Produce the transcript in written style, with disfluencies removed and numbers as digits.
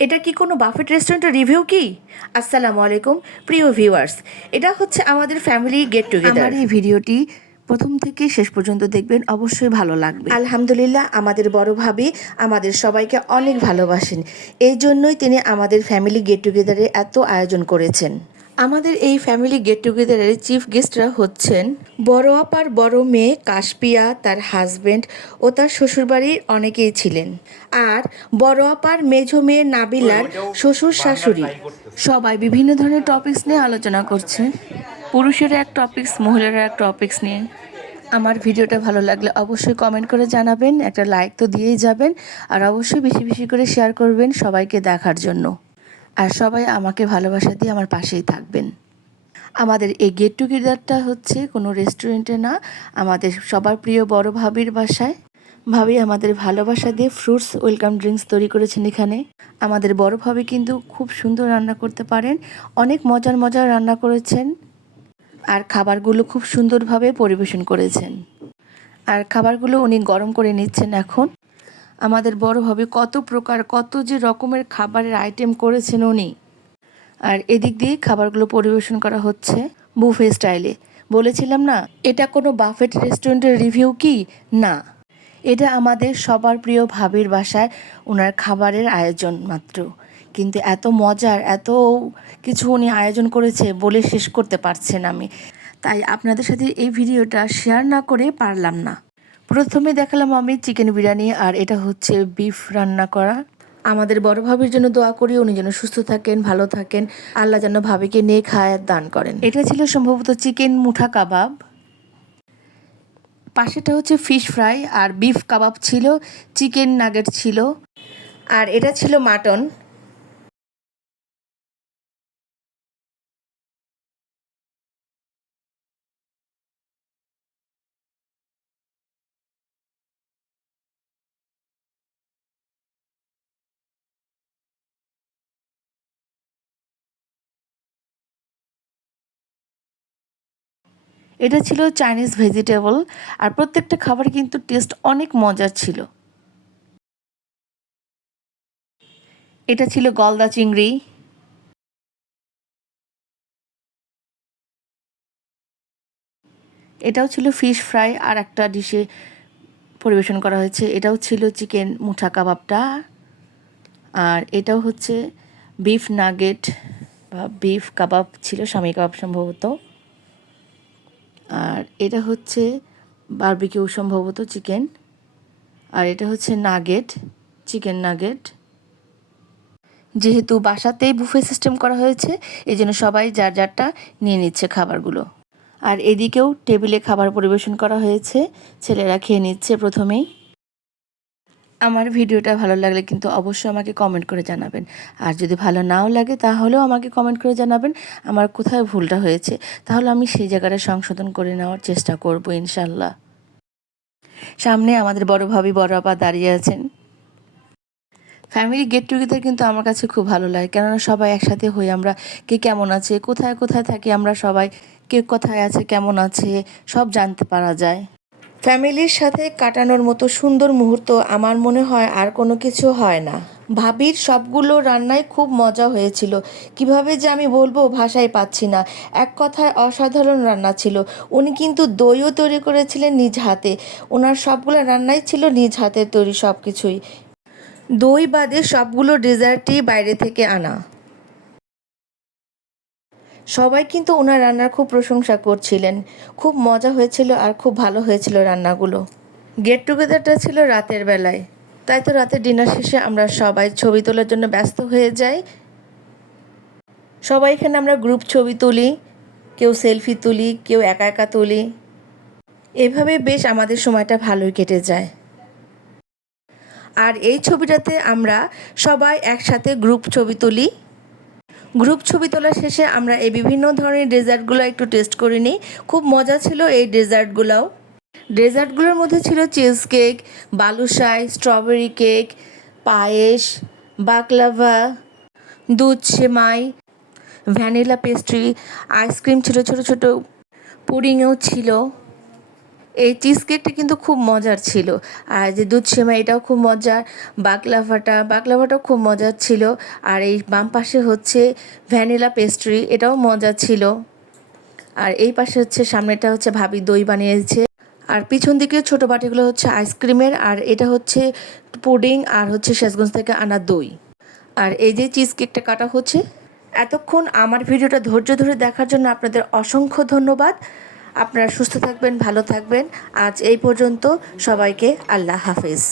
এটা কি কোনো বাফেট রেস্টুরেন্টের রিভিউ কি? আসসালামু আলাইকুম প্রিয় ভিউয়ার্স, এটা হচ্ছে আমাদের ফ্যামিলি গেট টুগেদার। আমার এই ভিডিওটি প্রথম থেকে শেষ পর্যন্ত দেখবেন, অবশ্যই ভালো লাগবে। আলহামদুলিল্লাহ, আমাদের বড় ভাবি আমাদের সবাইকে অনেক ভালোবাসেন, এই জন্যই তিনি আমাদের ফ্যামিলি গেট টুগেদারে এত আয়োজন করেছেন। আমাদের এই ফ্যামিলি গেট টুগেদারের চিফ গেস্টরা হচ্ছেন বড় আপার বড় মেয়ে কাশপিয়া, তার হাজবেন্ড ও তার শ্বশুরবাড়ির অনেকেই ছিলেন, আর বড় আপার মেঝো মেয়ে নাবিলার শ্বশুর শাশুড়ি। সবাই বিভিন্ন ধরনের টপিকস নিয়ে আলোচনা করছে, পুরুষেরা এক টপিকস, মহিলারা এক টপিকস নিয়ে। আমার ভিডিওটা ভালো লাগলে অবশ্যই কমেন্ট করে জানাবেন, একটা লাইক তো দিয়েই যাবেন, আর অবশ্যই বেশি বেশি করে শেয়ার করবেন সবাইকে দেখার জন্য। আর সবাই আমাকে ভালোবাসা দিয়ে আমার পাশেই থাকবেন। আমাদের এই গেট টুগেদারটা হচ্ছে কোনো রেস্টুরেন্টে না, আমাদের সবার প্রিয় বড় ভাবির বাসায়। ভাবি আমাদের ভালোবাসা দিয়ে ফ্রুটস ওয়েলকাম ড্রিঙ্কস তৈরি করেছেন এখানে। আমাদের বড় ভাবি কিন্তু খুব সুন্দর রান্না করতে পারেন, অনেক মজার মজার রান্না করেছেন, আর খাবারগুলো খুব সুন্দরভাবে পরিবেশন করেছেন। আর খাবারগুলো উনি গরম করে নিচ্ছেন এখন। আমাদের বড় ভাবি কত প্রকার, কত যে রকমের খাবারের আইটেম করেছেন উনি। আর এদিক দিয়ে খাবারগুলো পরিবেশন করা হচ্ছে বুফে স্টাইলে। বলেছিলাম না, এটা কোনো বাফেট রেস্টুরেন্টের রিভিউ কি? না, এটা আমাদের সবার প্রিয় ভাবির বাসায় ওনার খাবারের আয়োজন মাত্র। কিন্তু এত মজার, এত কিছু উনি আয়োজন করেছে বলে শেষ করতে পারছেন আমি, তাই আপনাদের সাথে এই ভিডিওটা শেয়ার না করে পারলাম না। প্রথমে দেখালাম আমি চিকেন বিরিয়ানি, আর এটা হচ্ছে বিফ রান্না করা। আমাদের বড় ভাবির জন্য দোয়া করি, উনি যেন সুস্থ থাকেন, ভালো থাকেন, আল্লাহ যেন ভাবিকে নেক হায়াত দান করেন। এটা ছিল সম্ভবত চিকেন মুঠা কাবাব। পাশেটা হচ্ছে ফিশ ফ্রাই, আর বিফ কাবাব ছিল, চিকেন নাগেট ছিল, আর এটা ছিল মাটন। এটা ছিল চাইনিজ ভেজিটেবল। আর প্রত্যেকটা খাবার কিন্তু টেস্ট অনেক মজার ছিল। এটা ছিল গলদা চিংড়ি। এটাও ছিল ফিশ ফ্রাই, আর একটা ডিশে পরিবেশন করা হয়েছে, এটাও ছিল চিকেন মুঠা কাবাবটা। আর এটাও হচ্ছে বিফ নাগেট বা বিফ কাবাব ছিল, স্বামী কাবাব সম্ভবত। আর এটা হচ্ছে বারবিকিউ সম্ভবত চিকেন। আর এটা হচ্ছে নাগেট, চিকেন নাগেট। যেহেতু বাসাতেই বুফে সিস্টেম করা হয়েছে, এই জন্য সবাই যার যারটা নিয়ে নিচ্ছে খাবারগুলো। আর এদিকেও টেবিলে খাবার পরিবেশন করা হয়েছে, ছেলেরা খেয়ে নিচ্ছে প্রথমেই। আমার ভিডিওটা ভালো লাগলে কিন্তু অবশ্যই আমাকে কমেন্ট করে জানাবেন, আর যদি ভালো নাও লাগে তাহলেও আমাকে কমেন্ট করে জানাবেন আমার কোথায় ভুলটা হয়েছে, তাহলে আমি সেই জায়গাটা সংশোধন করে নেওয়ার চেষ্টা করব ইনশাল্লাহ। সামনে আমাদের বড় ভাবি, বড় আপা দাঁড়িয়ে আছেন। ফ্যামিলি গেট টুগেদার কিন্তু আমার কাছে খুব ভালো লাগে, কেননা সবাই একসাথে হই। আমরা কে কেমন আছে, কোথায় কোথায় থাকি, আমরা সবাই কে কোথায় আছে, কেমন আছে, সব জানতে পারা যায়। ফ্যামিলির সাথে কাটানোর মতো সুন্দর মুহূর্ত আমার মনে হয় আর কোনো কিছু হয় না। ভাবির সবগুলো রান্নাই খুব মজা হয়েছিল, কিভাবে যে আমি বলবো ভাষাই পাচ্ছি না। এক কথায় অসাধারণ রান্না ছিল। উনি কিন্তু দইও তৈরি করেছিলেন নিজ হাতে। ওনার সবগুলো রান্নাই ছিল নিজ হাতের তৈরি সব কিছুই। দই বাদে সবগুলো ডেজার্টই বাইরে থেকে আনা। সবাই কিন্তু ওনার রান্নার খুব প্রশংসা করছিলেন। খুব মজা হয়েছিল আর খুব ভালো হয়েছিল রান্নাগুলো। গেট টুগেদারটা ছিল রাতের বেলায়, তাই তো রাতের ডিনার শেষে আমরা সবাই ছবি তোলার জন্য ব্যস্ত হয়ে যাই। সবাই এখানে আমরা গ্রুপ ছবি তুলি, কেউ সেলফি তুলি, কেউ একা একা তুলি। এভাবে বেশ আমাদের সময়টা ভালোই কেটে যায়। আর এই ছবিটাতে আমরা সবাই একসাথে গ্রুপ ছবি তুলি। গ্রুপ ছবি তোলা শেষে আমরা এই বিভিন্ন ধরনের ডেজার্টগুলো একটু টেস্ট করে নিই। খুব মজা ছিল এই ডেজার্টগুলোও। ডেজার্টগুলোর মধ্যে ছিল cheese cake, balushahi, strawberry cake, payesh, baklava, দুধ সেমাই, ভ্যানিলা পেস্ট্রি, আইসক্রিম ছিল ছোটো ছোটো, পুডিংও ছিল। এই চিজ কেকটা কিন্তু খুব মজার ছিল। আর যে দুধ সেমাই এটাও খুব মজার। বাকলাভাটাও খুব মজার ছিল। আর এই বাম পাশে হচ্ছে ভ্যানিলা পেস্ট্রি, এটাও মজা ছিল। আর এই পাশে হচ্ছে সামনেটা হচ্ছে ভাবি দই বানিয়েছে। আর পিছন দিকে ছোট বাটিগুলো হচ্ছে আইসক্রিমের, আর এটা হচ্ছে পুডিং আর হচ্ছে শেষগঞ্জ থেকে আনা দই। আর এই যে চিজ কেকটা কাটা হচ্ছে। এতক্ষণ আমার ভিডিওটা ধৈর্য ধরে দেখার জন্য আপনাদের অসংখ্য ধন্যবাদ। আপনারা সুস্থ থাকবেন, ভালো থাকবেন। আজ এই পর্যন্ত। সবাইকে আল্লাহ হাফেজ।